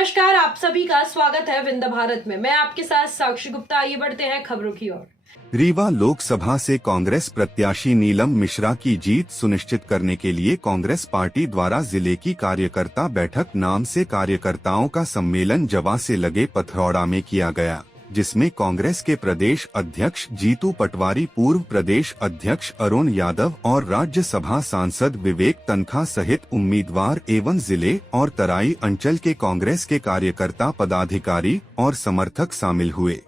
नमस्कार, आप सभी का स्वागत है विंध्य भारत में। मैं आपके साथ साक्षी गुप्ता। आइए बढ़ते हैं खबरों की ओर। रीवा लोकसभा से कांग्रेस प्रत्याशी नीलम मिश्रा की जीत सुनिश्चित करने के लिए कांग्रेस पार्टी द्वारा जिले की कार्यकर्ता बैठक नाम से कार्यकर्ताओं का सम्मेलन जवा से लगे पथरौड़ा में किया गया, जिसमें कांग्रेस के प्रदेश अध्यक्ष जीतू पटवारी, पूर्व प्रदेश अध्यक्ष अरुण यादव और राज्यसभा सांसद विवेक तनखा सहित उम्मीदवार एवं जिले और तराई अंचल के कांग्रेस के कार्यकर्ता, पदाधिकारी और समर्थक शामिल हुए।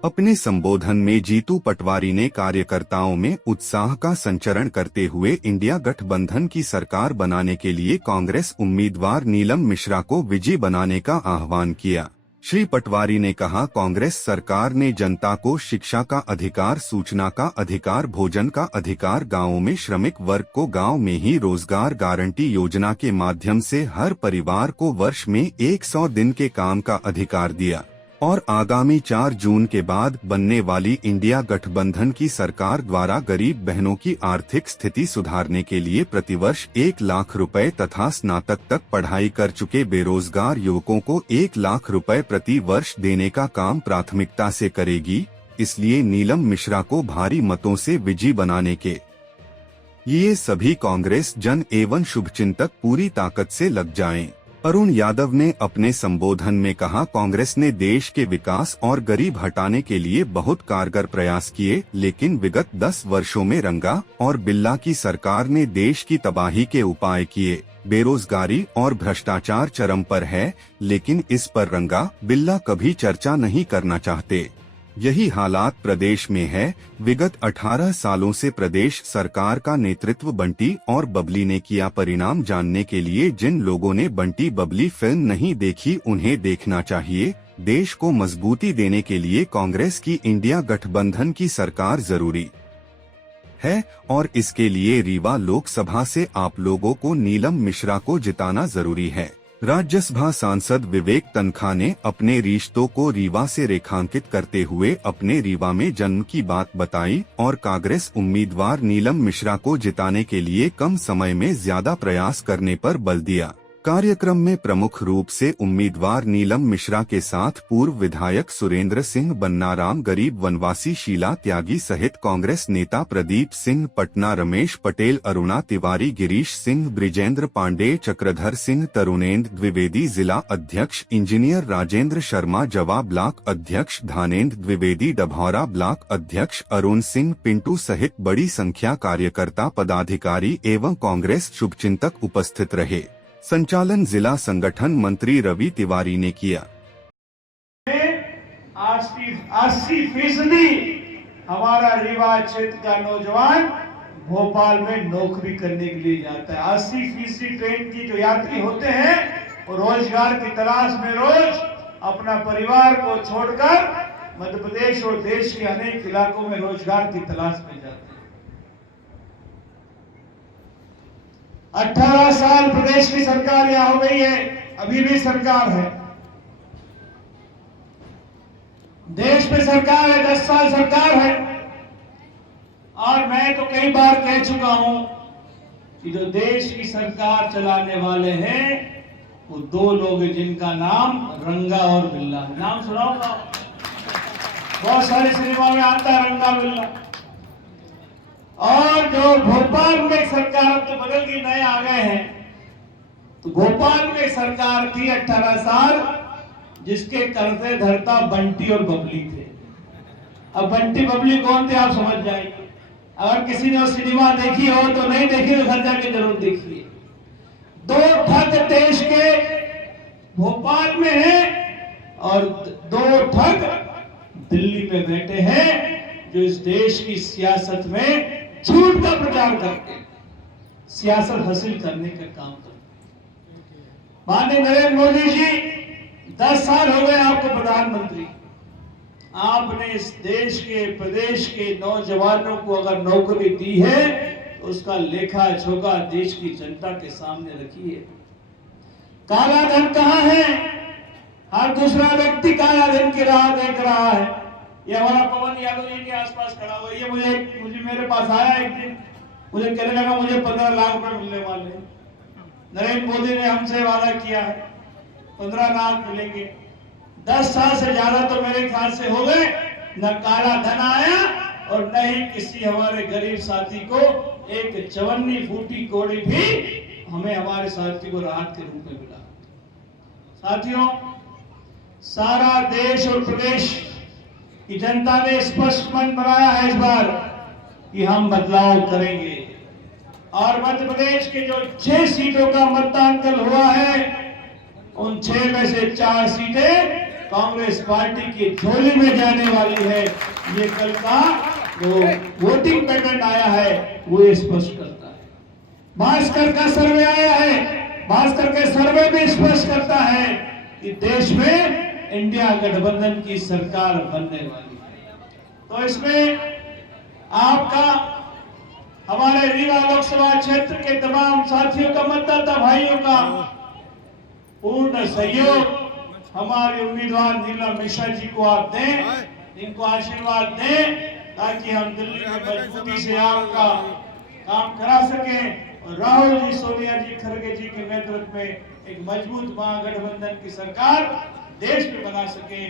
अपने संबोधन में जीतू पटवारी ने कार्यकर्ताओं में उत्साह का संचरण करते हुए इंडिया गठबंधन की सरकार बनाने के लिए कांग्रेस उम्मीदवार नीलम मिश्रा को विजयी बनाने का आह्वान किया। श्री पटवारी ने कहा, कांग्रेस सरकार ने जनता को शिक्षा का अधिकार, सूचना का अधिकार, भोजन का अधिकार, गांवों में श्रमिक वर्ग को गांव में ही रोजगार गारंटी योजना के माध्यम से हर परिवार को वर्ष में 100 दिन के काम का अधिकार दिया और आगामी 4 जून के बाद बनने वाली इंडिया गठबंधन की सरकार द्वारा गरीब बहनों की आर्थिक स्थिति सुधारने के लिए प्रतिवर्ष 1 लाख रुपए तथा स्नातक तक पढ़ाई कर चुके बेरोजगार युवकों को 1 लाख रुपए प्रति वर्ष देने का काम प्राथमिकता से करेगी। इसलिए नीलम मिश्रा को भारी मतों से विजयी बनाने के लिए सभी कांग्रेस जन एवं शुभचिंतक पूरी ताकत से लग जाएं। अरुण यादव ने अपने संबोधन में कहा, कांग्रेस ने देश के विकास और गरीब हटाने के लिए बहुत कारगर प्रयास किए, लेकिन विगत 10 वर्षों में रंगा और बिल्ला की सरकार ने देश की तबाही के उपाय किए। बेरोजगारी और भ्रष्टाचार चरम पर है, लेकिन इस पर रंगा बिल्ला कभी चर्चा नहीं करना चाहते। यही हालात प्रदेश में है। विगत 18 सालों से प्रदेश सरकार का नेतृत्व बंटी और बबली ने किया। परिणाम जानने के लिए जिन लोगों ने बंटी बबली फिल्म नहीं देखी, उन्हें देखना चाहिए। देश को मजबूती देने के लिए कांग्रेस की इंडिया गठबंधन की सरकार जरूरी है और इसके लिए रीवा लोकसभा से आप लोगों को नीलम मिश्रा को जिताना जरूरी है। राज्यसभा सांसद विवेक तनखा ने अपने रिश्तों को रीवा से रेखांकित करते हुए अपने रीवा में जन्म की बात बताई और कांग्रेस उम्मीदवार नीलम मिश्रा को जिताने के लिए कम समय में ज्यादा प्रयास करने पर बल दिया। कार्यक्रम में प्रमुख रूप से उम्मीदवार नीलम मिश्रा के साथ पूर्व विधायक सुरेंद्र सिंह बन्नाराम, गरीब वनवासी शीला त्यागी सहित कांग्रेस नेता प्रदीप सिंह पटना, रमेश पटेल, अरुणा तिवारी, गिरीश सिंह, ब्रिजेंद्र पांडे, चक्रधर सिंह, तरुणेंद्र द्विवेदी, जिला अध्यक्ष इंजीनियर राजेंद्र शर्मा, जवा ब्लॉक अध्यक्ष धानेंद्र द्विवेदी, डभौरा ब्लॉक अध्यक्ष अरुण सिंह पिंटू सहित बड़ी संख्या कार्यकर्ता, पदाधिकारी एवं कांग्रेस शुभचिंतक उपस्थित रहे। संचालन जिला संगठन मंत्री रवि तिवारी ने किया। 80% हमारा रीवा क्षेत्र का नौजवान भोपाल में नौकरी करने के लिए जाता है। 80% ट्रेन की जो यात्री होते हैं वो रोजगार की तलाश में रोज अपना परिवार को छोड़कर मध्य प्रदेश और देश के अनेक इलाकों में रोजगार की तलाश में जाते हैं। 18 साल प्रदेश की सरकार यहां हो गई है, अभी भी सरकार है। देश में सरकार है, 10 साल सरकार है। और मैं तो कई बार कह चुका हूं कि जो देश की सरकार चलाने वाले हैं वो 2 लोग हैं, जिनका नाम रंगा और बिल्ला है। नाम सुना होगा, बहुत सारे सिनेमा में आता है रंगा बिल्ला। और जो भोपाल में सरकार तो बदल गई, नए आ गए हैं। तो भोपाल में सरकार थी 18 साल, जिसके कर्जे धरता बंटी और बबली थे। अब बंटी बबली कौन थे आप समझ जाएंगे। अगर किसी ने वो सिनेमा देखी हो तो, नहीं देखी तो घर जाके जरूर देखिए। 2 ठग देश के भोपाल में हैं और 2 ठग दिल्ली में बैठे हैं, जो इस देश की सियासत में झूठ का प्रचार करके सियासत हासिल करने का काम करते। माननीय नरेंद्र मोदी जी, 10 साल हो गए आपको प्रधानमंत्री। आपने इस देश के, प्रदेश के नौजवानों को अगर नौकरी दी है तो उसका लेखा जोखा देश की जनता के सामने रखिए। काला धन कहां है? हर दूसरा व्यक्ति काला धन की राह देख रहा है। ये हमारा पवन यादव जी के आसपास खड़ा हुआ, ये मुझे मेरे पास आया एक दिन, मुझे कहने लगा मुझे 15 लाख रुपए मिलने वाले। नरेंद्र मोदी ने हमसे वादा किया है 15 लाख मिलेंगे। 10 साल से ज्यादा तो मेरे ख्याल से हो गए, न काला धन आया और न ही किसी हमारे गरीब साथी को एक चवन्नी फूटी कोड़ी भी हमें हमारे साथी को राहत के रूप में मिला। साथियों, सारा देश और प्रदेश की जनता ने स्पष्ट मन बनाया है इस बार कि हम बदलाव करेंगे और मध्य प्रदेश के जो 6 सीटों का मतदान कल हुआ है, उन 6 में से 4 सीटें कांग्रेस पार्टी की झोली में जाने वाली है। ये कल का जो वोटिंग पैटर्न आया है वो ये स्पष्ट करता है। भास्कर का सर्वे आया है, भास्कर के सर्वे में स्पष्ट करता है कि देश में इंडिया गठबंधन की सरकार बनने वाली है। तो इसमें आपका, हमारे रीवा लोकसभा क्षेत्र के तमाम साथियों का, मतदाता भाइयों का पूर्ण सहयोग हमारे उम्मीदवार नीलम मिश्रा जी को आप दें, इनको आशीर्वाद दें ताकि हम दिल्ली में मजबूती से आपका काम करा सकें और राहुल जी, सोनिया जी, खड़गे जी के नेतृत्व में एक मजबूत महागठबंधन की सरकार देश में बना सके।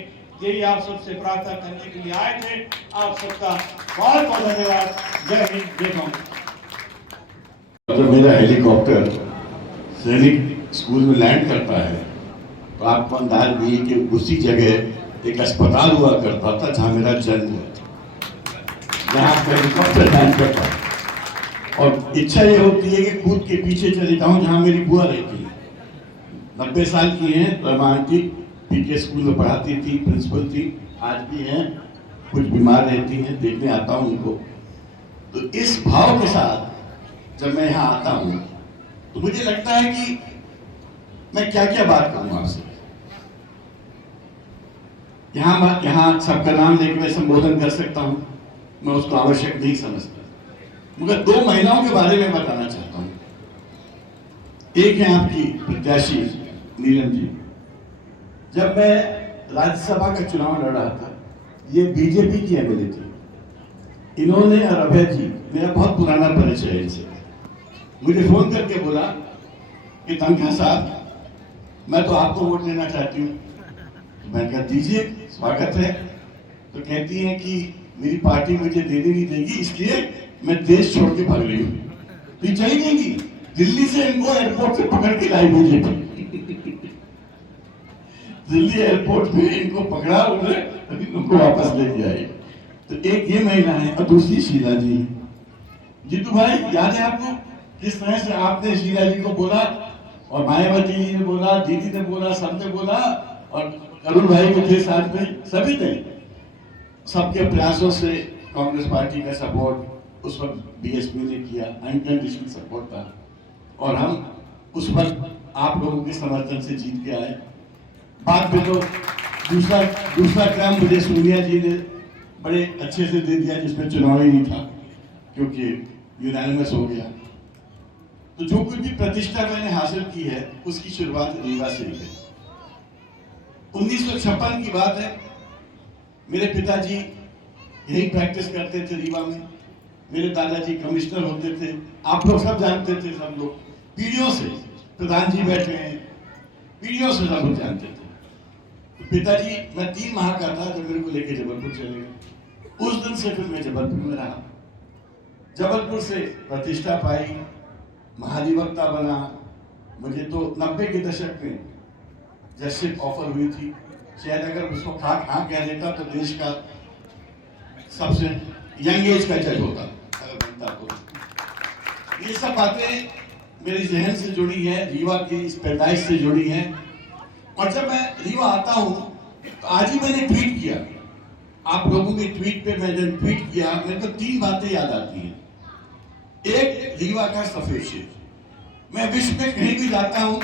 यही आप सबसे प्रार्थना करने के लिए आए थे। आप सबका बहुत बहुत धन्यवाद। जय हिंद, जय भारत। जब मेरा हेलीकॉप्टर सैनिक स्कूल में लैंड करता है तो आपको अंदाज भी कि उसी जगह एक अस्पताल हुआ करता था जहां मेरा जन्म हुआ था, जहां हेलीकॉप्टर लैंड करता है। और इच्छा ये होती है कि कूद के पीछे चले जाऊं जहां मेरी बुआ रहती है। 90 साल की हैं, रमा आंटी पीके स्कूल में पढ़ाती थी, प्रिंसिपल थी, आज भी हैं, कुछ बीमार रहती हैं, देखने आता हूं उनको। तो इस भाव के साथ जब मैं यहाँ आता हूं तो मुझे लगता है कि मैं क्या क्या बात करूं आपसे। यहाँ सबका नाम लेकर मैं संबोधन कर सकता हूं, मैं उसको आवश्यक नहीं समझता, मगर 2 महिलाओं के बारे में बताना चाहता हूं। एक है आपकी प्रत्याशी नीलम जी। जब मैं राज्यसभा का चुनाव लड़ रहा था, ये बीजेपी की एमएलए थी। इन्होंने और अभय जी, मेरा बहुत पुराना परिचय है इनसे, मुझे फोन करके बोला कि तनखा साहब, मैं तो आपको वोट देना चाहती हूँ। तो मैंने कहा दीजिए, स्वागत है। तो कहती हैं कि मेरी पार्टी मुझे देने नहीं देगी, इसलिए मैं देश छोड़ के भाग रही हूँ। तो ये चली गई, दिल्ली से इनको एयरपोर्ट से पकड़ के लाई बीजेपी। दिल्ली एयरपोर्ट में इनको पकड़ा उन्होंने, इनको वापस लेके आए। तो एक ये महिला है और दूसरी शीला जी। जीतू भाई, याद है आपको किस तरह से आपने शीला जी को बोला और मायावती जी ने बोला, दीदी ने बोला, सबने बोला, और अरुण भाई को थे साथ में, सभी थे। सबके प्रयासों से कांग्रेस पार्टी का सपोर्ट उस वक्त बीएसपी ने किया, अनकंडीशनल सपोर्ट था, और हम उस वक्त आप लोगों के समर्थन से जीत के आए। बाद में तो दूसरा क्रम मुझे सोनिया जी ने बड़े अच्छे से दे दिया, जिसमें चुनाव ही नहीं था, क्योंकि यूनानिमस हो गया। तो जो कुछ भी प्रतिष्ठा मैंने हासिल की है, उसकी शुरुआत रीवा से ही है। 1956 की बात है, मेरे पिताजी यही प्रैक्टिस करते थे रीवा में, मेरे दादाजी कमिश्नर होते थे, आप लोग सब जानते थे, सब लोग पीढ़ियों से, प्रधान जी बैठे हैं, पीढ़ियों से सब लोग जानते थे। तो पिताजी, मैं 3 माह का था जब मेरे को लेके जबलपुर चले गए। उस दिन से फिर मैं जबलपुर में रहा, जबलपुर से प्रतिष्ठा पाई, महाधिवक्ता बना। मुझे तो 90 के दशक में जजशिप ऑफर हुई थी, शायद अगर उसको खा कह देता तो देश का सबसे यंग एज का जज होता अगर बनता तो। ये सब बातें मेरी जहन से जुड़ी है, रीवा की इस पैदाइश से जुड़ी है। और जब मैं रीवा आता हूँ तो आज ही मैंने ट्वीट किया, आप लोगों के ट्वीट पे मैंने ट्वीट किया, मेरे को 3 बातें याद आती हैं। एक, रीवा का सफेद शेर। मैं विश्व में कहीं भी जाता हूं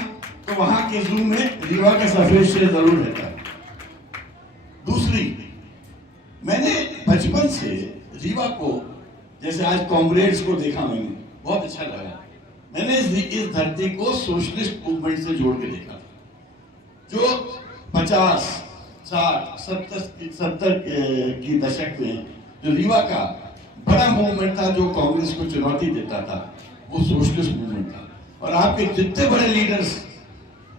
तो वहां के जू में रीवा का सफेद शेर जरूर रहता है। दूसरी, मैंने बचपन से रीवा को, जैसे आज कॉमरेड्स को देखा, मैंने बहुत अच्छा लगा। मैंने इस धरती को सोशलिस्ट मूवमेंट से जोड़ के देखा, जो 50, 60, 70 की दशक में जो रीवा का बड़ा मूवमेंट था, जो कांग्रेस को चुनौती देता था, वो सोशलिस्ट मूवमेंट था। और आपके जितने बड़े लीडर्स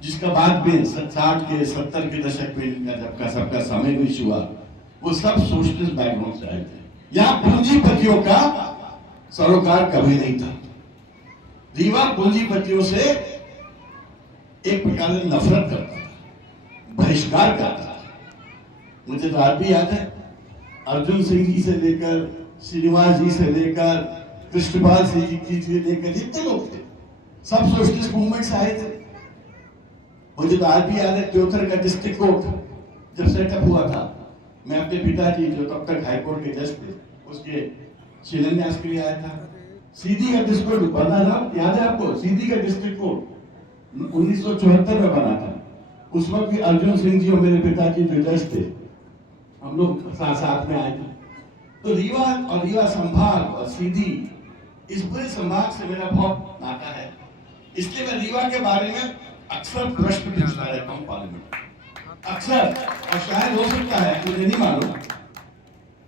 जिसका बाद में 60 के 70 के दशक में इनका जब का सबका समावेश हुआ, वो सब सोशलिस्ट बैकग्राउंड से आए थे। यहाँ पूंजीपतियों का सरोकार कभी नहीं था। रीवा पूंजीपतियों से एक प्रकार से नफरत करता था, बहिष्कार करता था। मुझे तो आज भी याद है, अर्जुन सिंह जी से लेकर श्रीनिवास जी से लेकर कृष्णपाल सिंह जी से लेकर जितने लोग थे, सब सोशलिस्ट मूवमेंट से आए थे। मुझे तो आज भी याद है, त्योथर का डिस्ट्रिक्ट कोर्ट जब सेटअप हुआ था, मैं अपने पिताजी जो तब तक हाईकोर्ट के जज थे, उसके शिलान्यास के लिए आया था। सीधी का डिस्ट्रिक्ट कोर्ट बना था, याद है आपको? सीधी का डिस्ट्रिक्ट कोर्ट 1974 में बना था। उस वक्त भी अर्जुन सिंह जी और मेरे पिताजी जो जज थे, हम लोग साथ में आए थे। तो रीवा और रीवा संभाग और सीधी, इस पूरे संभाग से मेरा बहुत नाता है। इसलिए मैं रीवा के बारे में अक्सर प्रश्न पूछता रहता हूँ पार्लियामेंट, अक्सर। और शायद हो सकता है, मुझे नहीं मालूम,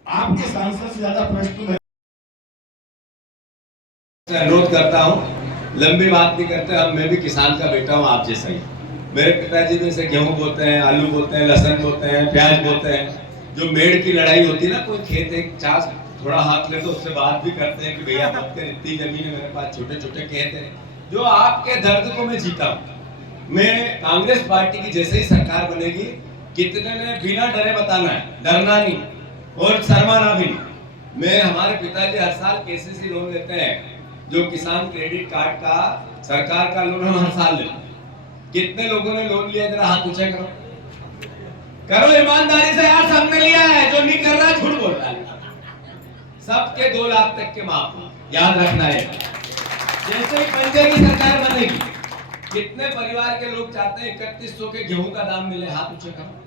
आपके सांसद से ज्यादा प्रश्न मैं अनुरोध करता हूँ, लंबी बात नहीं करते। अब मैं भी किसान का बेटा हूँ आप जैसा ही। मेरे पिताजी भी ऐसे गेहूं बोते हैं, आलू बोते हैं, लहसुन बोते हैं, प्याज बोते हैं। जो मेड़ की लड़ाई होती है ना, कोई खेत एक चास थोड़ा हाथ ले तो उससे बात भी करते हैं कि भैया आपके इतनी जमीन है, मेरे पास छोटे छोटे खेत हैं। जो आपके दर्द को मैं जीता हूँ। मैं कांग्रेस पार्टी की जैसे ही सरकार बनेगी, कितने ने बिना डरे बताना है, डरना नहीं और शर्माना भी नहीं। मैं, हमारे पिताजी हर साल केसीसी लोन लेते हैं, जो किसान क्रेडिट कार्ड का सरकार का लोन हम हर साल लेते हैं। कितने लोगों ने लोन लिया, जरा हाथ ऊंचा करो, करो ईमानदारी से यार, सबने लिया है। जो नहीं कर रहा है झूठ बोल रहा है। सबके 2 लाख तक के माफ, याद रखना है। जैसे ही पंजे की सरकार बनेगी, कितने परिवार के लोग चाहते हैं 3100 के गेहूं का दाम मिले, हाथ ऊंचे करो।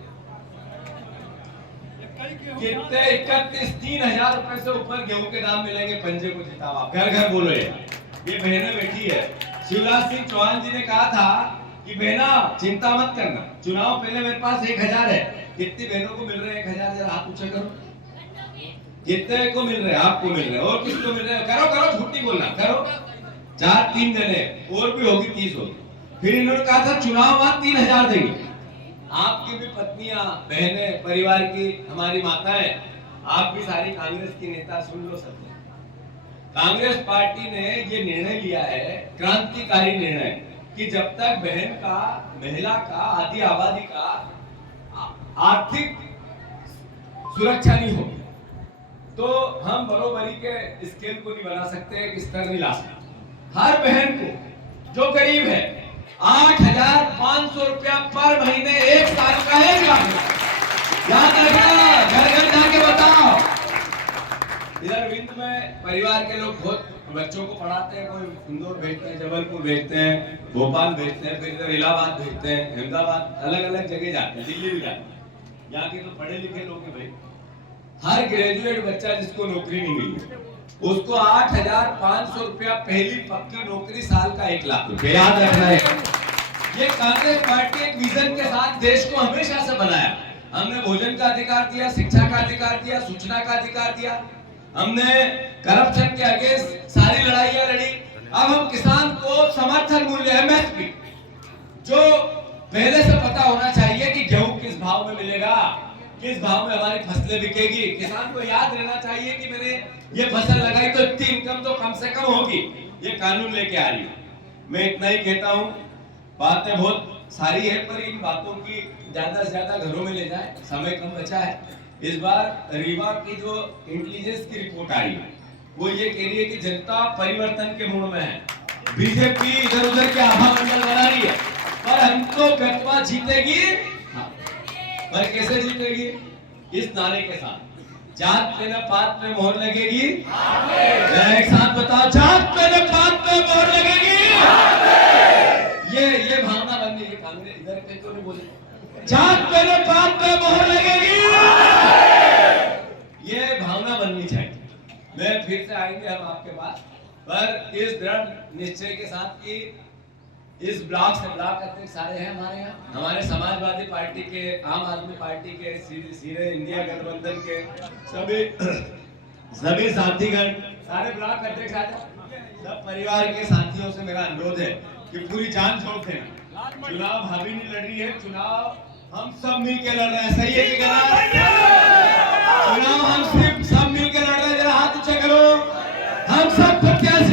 कितने 31-3000 रुपए से ऊपर गेहूं के दाम मिलेंगे पंजे को जिताओ आप, घर घर बोलो। ये बहनें बैठी है, शिवराज सिंह चौहान जी ने कहा था कि बहना चिंता मत करना, चुनाव पहले मेरे पास 1000 है। कितनी बहनों को मिल रहे हैं 1000? जरा हाथ ऊंचे करो। कितने को मिल रहे हैं? आपको मिल रहे हैं। और किसको मिल रहे हैं? करो करो, झूठ नहीं बोलना, करो। 4-3 जने और भी होगी, 30 होगी। फिर इन्होंने कहा था चुनाव बाद 3000 देंगे। आपकी भी पत्नियां, बहनें, परिवार की हमारी माताएं, आप भी सारी कांग्रेस की नेता सुन लो सब। कांग्रेस पार्टी ने ये निर्णय लिया है, क्रांतिकारी निर्णय, कि जब तक बहन का, महिला का, आदि आबादी का आर्थिक सुरक्षा नहीं होगी, तो हम बरोबरी के स्केल को नहीं बना सकते, एक स्तर नहीं ला सकते। हर बहन को जो गरीब है 8500 रुपया पर महीने, 1 साल का 1 लाख। याद रखना, घर घर जाके बताओ। इधर विंद में परिवार के लोग बहुत बच्चों को पढ़ाते हैं, कोई इंदौर भेजते हैं, जबलपुर भेजते हैं, भोपाल भेजते हैं, फिर इधर इलाहाबाद भेजते हैं, अहमदाबाद, अलग अलग जगह जाते हैं, दिल्ली भी जाते हैं। यहाँ के तो पढ़े लिखे लोग हैं भाई। हर ग्रेजुएट बच्चा जिसको नौकरी नहीं मिली, उसको 8500 रुपया पहली पक्की नौकरी, साल का 1 लाख रुपया। याद रखना है, ये कांग्रेस पार्टी एक विजन के साथ देश को हमेशा से बनाया। हमने भोजन का अधिकार दिया, शिक्षा का अधिकार दिया, सूचना का अधिकार दिया, हमने करप्शन के अगेंस्ट सारी लड़ाइयां लड़ी। अब हम किसान को समर्थन मूल्य, एमएसपी, जो पहले से पता होना चाहिए कि गेहूं किस भाव में मिलेगा, किस भाव में हमारी फसलें बिकेगी। किसान को याद रहना चाहिए कि मैंने ये फसल लगाई तो इतनी इनकम तो कम से कम होगी। ये कानून लेके आ रही है। मैं इतना ही कहता हूँ, बातें बहुत सारी है, पर इन बातों की ज्यादा से ज्यादा घरों में ले जाए, समय कम बचा है। इस बार रीवा की जो इंटेलिजेंस की रिपोर्ट आई है, वो ये कह रही है कि जनता परिवर्तन के मूड में है। बीजेपी इधर उधर के आभा मंडल बना रही है, पर हमको गठवा जीतेगी। पर कैसे जीतेगी? इस नारे के साथ, जात पे न पात पे मोहर लगेगी। एक साथ बताओ, जात पे न पात पे मोहर लगेगी। ये भावना बननी है। कांग्रेस इधर के तो नहीं बोले, जात पे न पात पे मोहर लगेगी। ये भावना बननी चाहिए। मैं फिर से आएंगे हम आपके पास, पर इस दृढ़ निश्चय के साथ कि इस ब्लॉक से ब्लॉक अध्यक्ष सारे हैं हमारे यहाँ, हमारे समाजवादी पार्टी के, आम आदमी पार्टी के, सीधे इंडिया गठबंधन के सभी साथीगण, सारे ब्लॉक अध्यक्ष आ जाओ। सब परिवार के साथियों से मेरा अनुरोध है कि पूरी जान छोड़ देना। चुनाव भाभी नहीं लड़ रही है, चुनाव हम सब मिलकर लड़ रहे हैं। सही है कि गलत? चुनाव हम सिर्फ सब मिलकर लड़ रहे हैं। जरा हाथ ऊंचा करो। हम सब प्रत्याशी